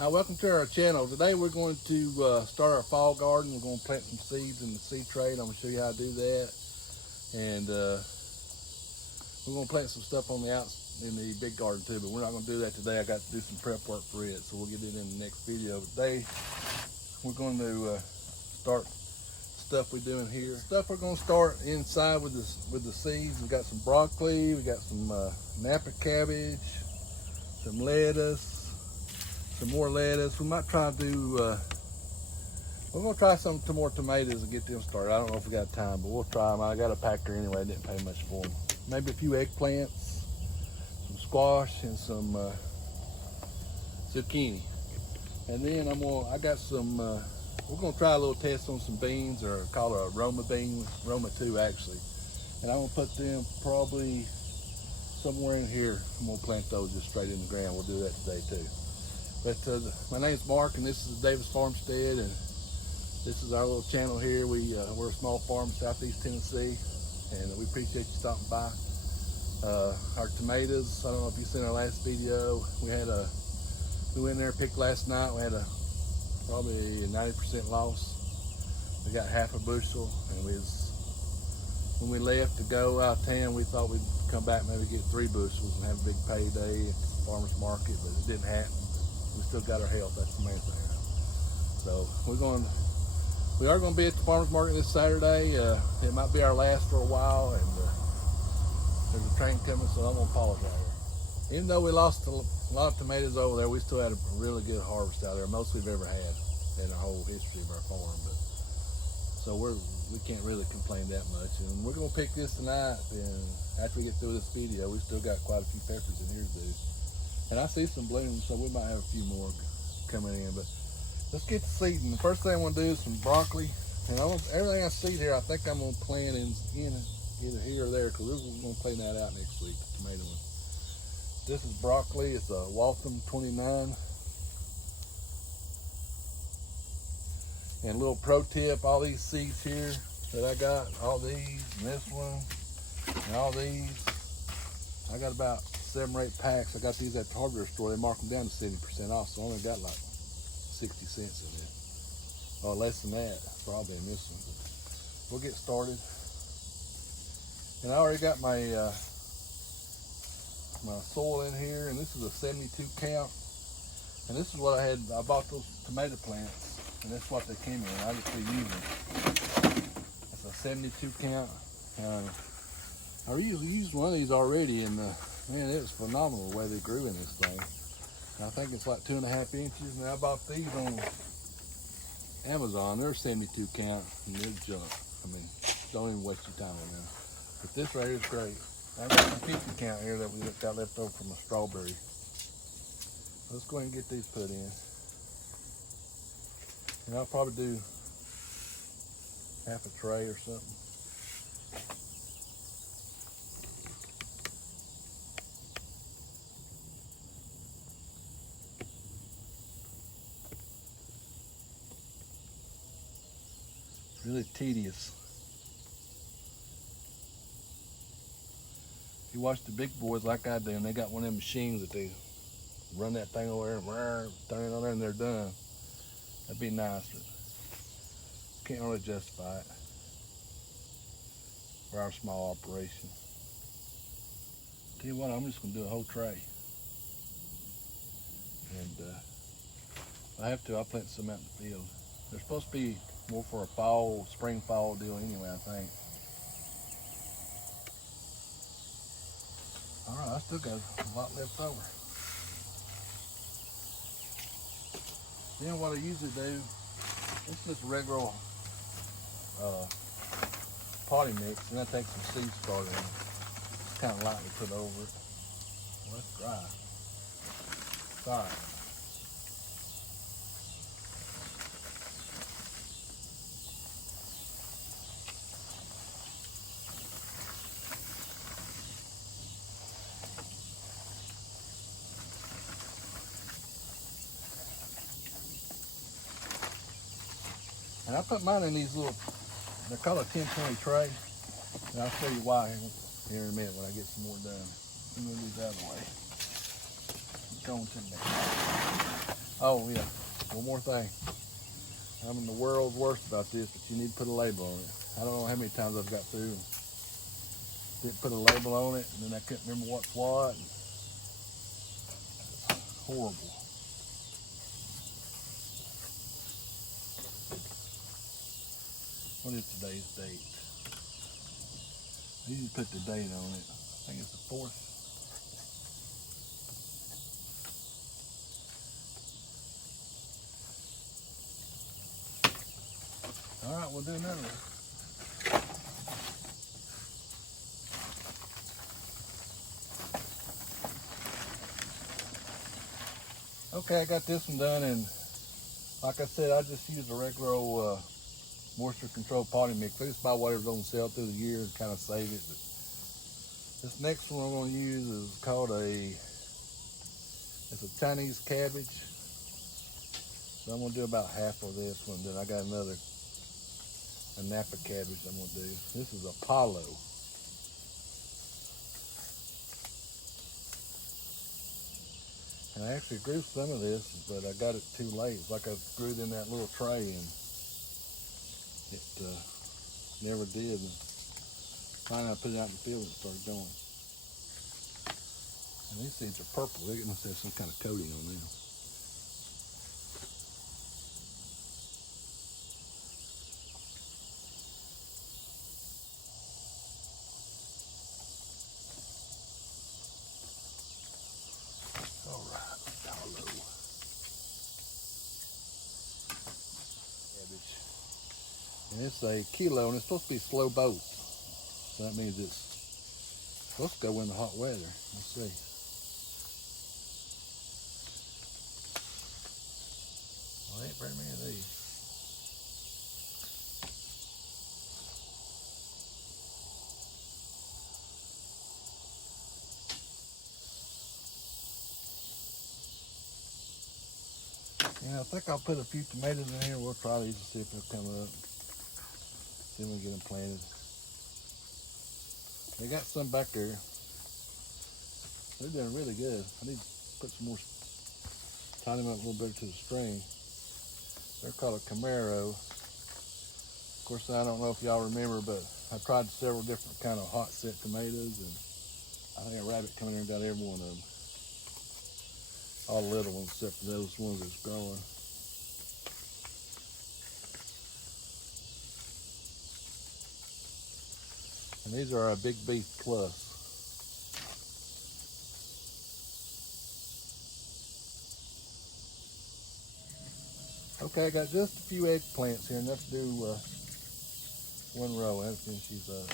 Hi, welcome to our channel. Today we're going to start our fall garden. We're going to plant some seeds in the seed tray. I'm going to show you how to do that. And we're going to plant some stuff on the outs in the big garden too, but we're not going to do that today. I got to do some prep work for it, so we'll get it in the next video. Today we're going to start stuff we're doing here. Stuff we're going to start inside with the seeds. We got some broccoli, we got some Napa cabbage, some lettuce, some more lettuce. We might try to do, we're gonna try some more tomatoes and get them started. I don't know if we got time, but we'll try them. I got a packer anyway, didn't pay much for them. Maybe a few eggplants, some squash, and some zucchini. And then I got some, we're gonna try a little test on some beans, or call it a Roma bean, Roma 2 actually. And I'm gonna put them probably somewhere in here. I'm gonna plant those just straight in the ground. We'll do that today too. But my name's Mark, and this is Davis Farmstead, and this is our little channel here. We're a small farm in southeast Tennessee, and we appreciate you stopping by. Our tomatoes, I don't know if you've seen our last video. We went in there and picked last night. We had probably a 90% loss. We got half a bushel, and when we left to go out of town, we thought we'd come back maybe get 3 bushels and have a big payday at the farmer's market, but it didn't happen. We still got our health, that's the main thing. So we are going to be at the farmer's market this Saturday. It might be our last for a while, and there's a train coming, so I'm going to apologize. Even though we lost a lot of tomatoes over there, we still had a really good harvest out there, most we've ever had in our whole history of our farm. But so we can't really complain that much, and we're going to pick this tonight. And after we get through this video, we still got quite a few peppers in here to do. And I see some blooms, so we might have a few more coming in. But let's get to seeding. The first thing I want to do is some broccoli. And everything I seed here, I think I'm going to plant in either here or there, because we're going to plant that out next week, the tomato one. This is broccoli. It's a Waltham 29. And a little pro tip, all these seeds here that I got, all these, and this one, and all these, I got about 7 or 8 packs. I got these at the hardware store. They mark them down to 70% off, so I only got like 60 cents in it. Or less than that, probably in this one. But we'll get started. And I already got my my soil in here, and this is a 72 count. And this is what I bought those tomato plants, and that's what they came in. I just been using. It's a 72 count. I used one of these already, and man, it was phenomenal the way they grew in this thing. And I think it's like 2.5 inches. Now I bought these on Amazon. They're 72 count, and they're junk. I mean, don't even waste your time on them. But this right here is great. I got some 50 count here that we got left over from a strawberry. Let's go ahead and get these put in. And I'll probably do half a tray or something. Really tedious. If you watch the big boys like I do, and they got one of them machines that they run that thing over there and turn it on there and they're done. That'd be nice, but can't really justify it for our small operation. Tell you what, I'm just gonna do a whole tray. And if I have to, I'll plant some out in the field. They're supposed to be more for a spring fall deal anyway, I think. All right, I still got a lot left over. Then what I usually do, it's just regular potting mix, and I take some seed starter and kind of lightly put over it. Well, that's dry. It's all right. And I put mine in these little, they're called a 10-20 tray. And I'll show you why here in a minute when I get some more done. Move these out of the way. Go on to the next. Oh yeah, one more thing. I'm in the world's worst about this, but you need to put a label on it. I don't know how many times I've got through and didn't put a label on it, and then I couldn't remember what's what. Horrible. What is today's date? I usually put the date on it. I think it's the 4th. All right, we'll do another one. Okay, I got this one done, and like I said, I just use a regular old moisture control potting mix. I just buy whatever's on sale through the year and kind of save it. But this next one I'm going to use is called it's a Chinese cabbage. So I'm going to do about half of this one. Then I got a Napa cabbage I'm going to do. This is Apollo. And I actually grew some of this, but I got it too late. It's like I grew it in that little tray and it never did. And finally I put it out in the field and it started going. And these seeds are purple. They must have some kind of coating on them. All right, Apollo. Cabbage. And it's a kilo, and it's supposed to be slow boat. So that means it's supposed to go in the hot weather. Let's see. Well, ain't very many of these. Yeah, I think I'll put a few tomatoes in here. We'll try these and see if they'll come up. See when we get them planted. They got some back there. They're doing really good. I need to put some more, tie them up a little bit to the string. They're called a Camaro. Of course, I don't know if y'all remember, but I tried several different kind of hot set tomatoes, and I think a rabbit come in there and got every one of them. All the little ones, except for those ones that's growing. And these are our Big Beef Plus. Okay, I got just a few eggplants here, enough to do one row. I haven't finished these up.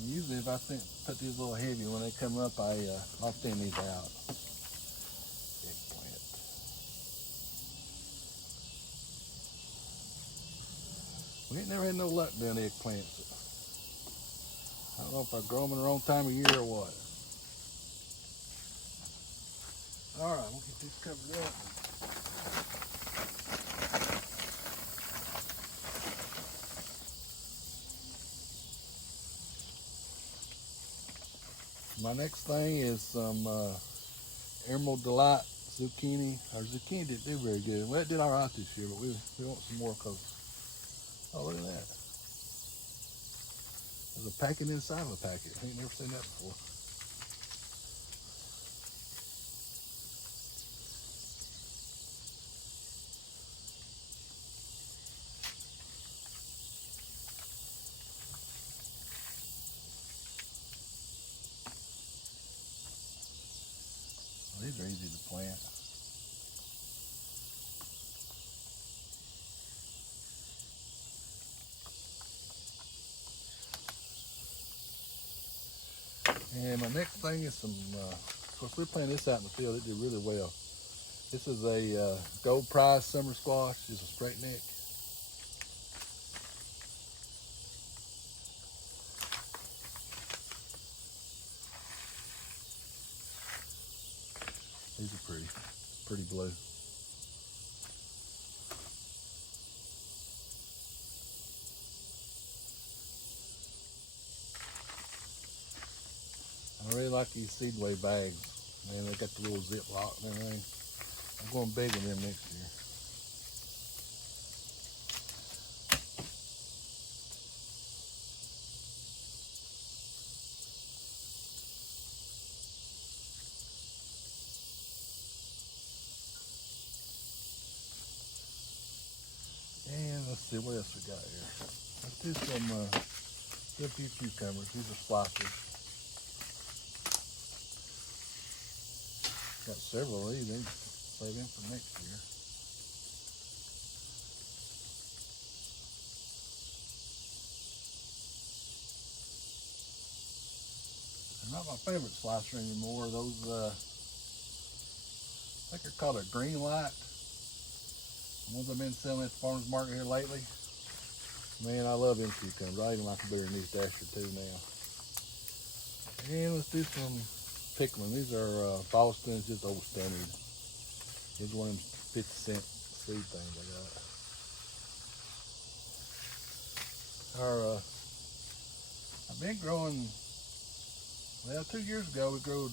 And usually if I put these a little heavy, when they come up, I'll thin these out. Eggplant. We ain't never had no luck doing eggplants. I don't know if I grow them in the wrong time of year or what. All right, we'll get these covered up. My next thing is some Emerald Delight zucchini. Our zucchini didn't do very good. Well, it did all right this year, but we want some more because, oh, look at that. There's a packet inside of a packet. I ain't never seen that before. Well, these are easy to plant. And my next thing is some, of course we're planting this out in the field. It did really well. This is a gold prize summer squash. It's a straight neck. These are pretty blue. I really like these seed away bags. Man, they got the little Ziploc and everything. I'm going big with them next year. And let's see what else we got here. Let's do a few cucumbers. These are slices. Got several of these. Save them for next year. They're not my favorite slicer anymore. Those, I think they're called a green light. The ones I've been selling at the farmer's market here lately. Man, I love them cucumbers. I even like them better than these Dasher too now. And let's do some pickling. These are Boston's, just old stunning. Here's one of them 50-cent seed things I got. I've been growing, well, 2 years ago we grew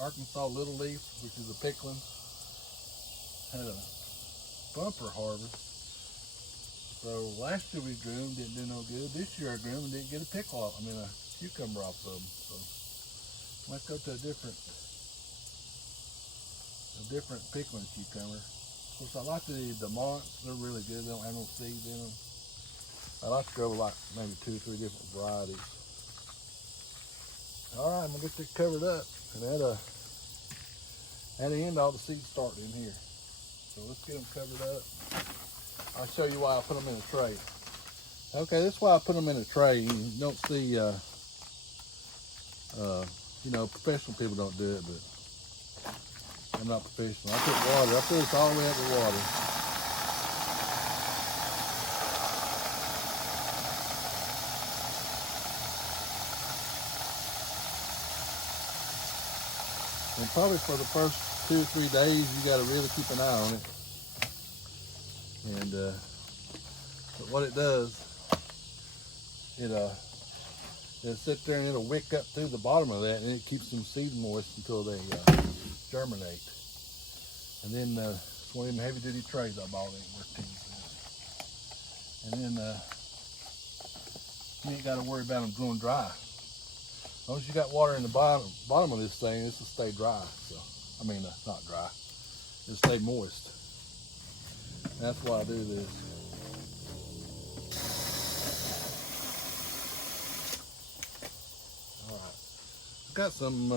Arkansas Little Leaf, which is a pickling. Had a bumper harvest. So last year we grew them, didn't do no good. This year I grew them and didn't get a pickle off, a cucumber off of them. So let's go to a different pickling cucumber. Of course, I like the Monts. They're really good. They don't have no seeds in them. I like to grow like maybe 2 or 3 different varieties. All right, I'm gonna get this covered up, and that'll end all the seeds starting in here. So let's get them covered up. I'll show you why I put them in a tray. Okay, this is why I put them in a tray. You don't see, professional people don't do it, but I'm not professional. I put water. I fill this all the way up with water. And probably for the first 2 or 3 days, you got to really keep an eye on it. And but what it does, it'll sit there and it'll wick up through the bottom of that, and it keeps them seeds moist until they germinate. And then it's one of them heavy duty trays I bought, ain't worth 10 cents. And then you ain't got to worry about them going dry. As long as you got water in the bottom of this thing, this will stay dry. So, not dry. It'll stay moist. That's why I do this. All right. I've got some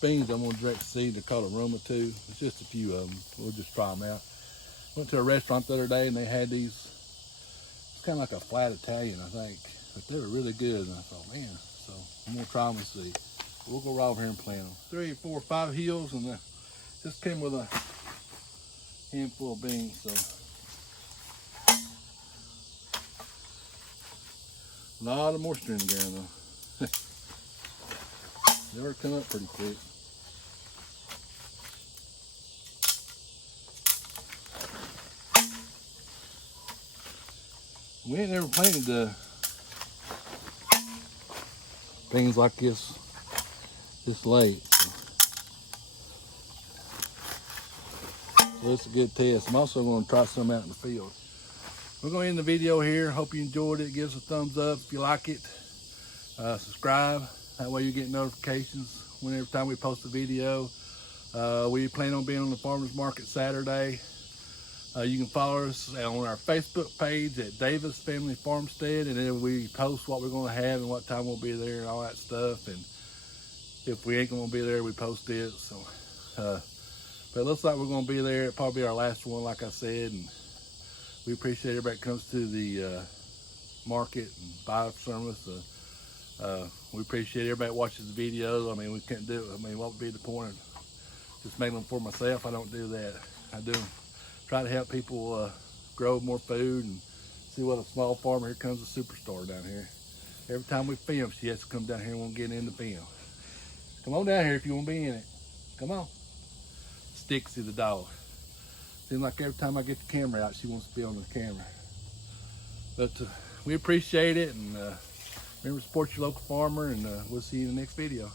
beans I'm going to direct seed. They're called Aroma 2. It's just a few of them. We'll just try them out. Went to a restaurant the other day and they had these. It's kind of like a flat Italian, I think. But they were really good. And I thought, man, so I'm going to try them and see. We'll go right over here and plant them. 3, 4, 5 heels, and this came with a handful of beans. So a lot of moisture in the ground though. They were coming up pretty quick. We ain't never planted things like this late. So it's a good test. I'm also going to try some out in the field. We're going to end the video here. Hope you enjoyed it. Give us a thumbs up if you like it. Subscribe. That way you get notifications whenever time we post a video. We plan on being on the farmer's market Saturday. You can follow us on our Facebook page at Davis Family Farmstead, and then we post what we're going to have and what time we'll be there and all that stuff. And if we ain't going to be there, we post it. So, but it looks like we're going to be there. It'll probably be our last one, like I said. And we appreciate everybody that comes to the market and buys from us. We appreciate everybody that watches the videos. We couldn't do it. What would be the point of just making them for myself? I don't do that. I do try to help people grow more food and see what a small farmer. Here comes a superstar down here. Every time we film, she has to come down here and want to get in the film. Come on down here if you want to be in it. Come on. Stixie the dog. Seems like every time I get the camera out, she wants to be on the camera. But we appreciate it, and remember to support your local farmer, and we'll see you in the next video.